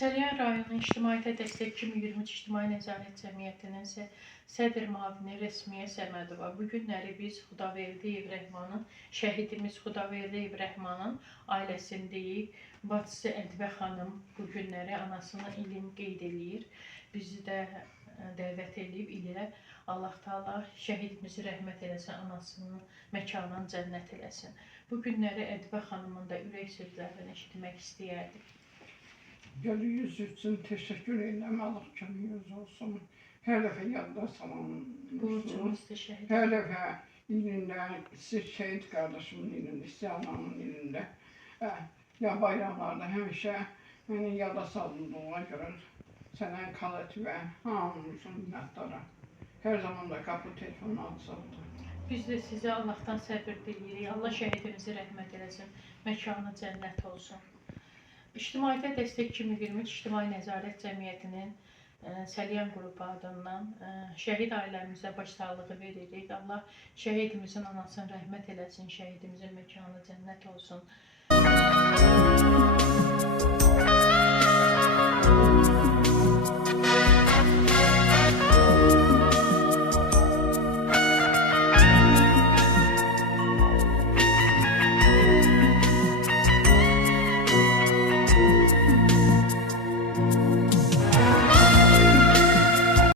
Səlyan rayonu İctimaiyyətə Dəstək 2023 İctimai Nəzarət Cəmiyyətinin sədr müavini Rəsmiyə Səmədova. Bu günləri biz Xudaverdiyev Rəhmanın, şəhidimiz Xudaverdiyev Rəhmanın ailəsindəyik. Bacısı Ədvə xanım bu günləri anasının ilini qeyd eləyir. Bizi də dəvət eləyib ilə. Allah Taala şəhidimizi rəhmət eləsin, anasının məkanını cənnət eləsin. Bu günləri Ədvə xanımın da ürək sözlərini eşitmək istəyərdik. Gəliyiniz üçün təşəkkür edirəm, Allah köməyiniz olsun. Hər dəfə yadda salamlayırsınız. Hər dəfə ilində, siz şəhid qardaşımın ilində, istəyənanın ilində, ya bayramlarda həmişə məni yada salındığına görə sənə Xalət və hamımızın minnətdarım. Hər zaman da qapı telefonu açıldı. Biz də sizə Allahdan səbir diləyirik. Allah şəhidimizi rəhmət eləsin, məkanı cənnət olsun. İctimaiyyətə Dəstək 2023 İctimai Nəzarət Cəmiyyətinin Səlyan qrupu adından şəhid ailəmizə başsağlığı veririk. Allah şəhidimizin anasını rəhmət eləsin, şəhidimizin məkanı cənnət olsun.